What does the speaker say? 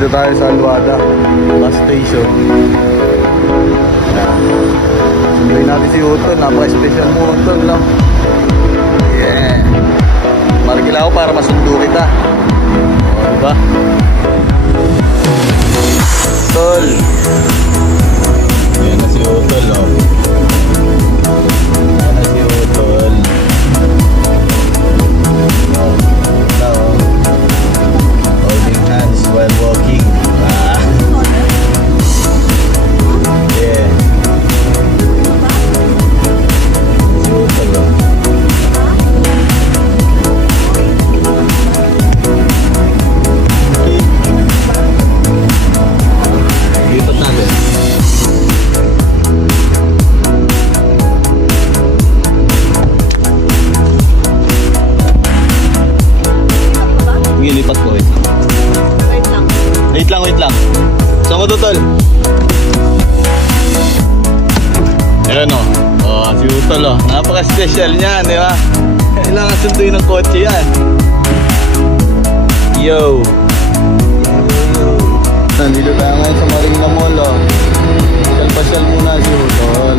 Dito tayo sa Alwada bus station. Sunduin natin si Utol. Napaka-special mo, Utol, no? Yeah. Marikila ako para masundo kita. O, diba? Utol. Ayan na si Utol, oh. Ayan na si Utol. Holding hands while walking. Yeah. Si Utol, oh. Lipat natin. Sige, lipat ko. Wait lang. Wait lang. Saan ko tutol? Ayan o. Oh, si Utol o. Napaka-special niyan, di ba? Kailangan sunduin ng kotse yan. Yo! Nandito tayo ngayon sa Marina Mall o. Pasyal muna si Utol.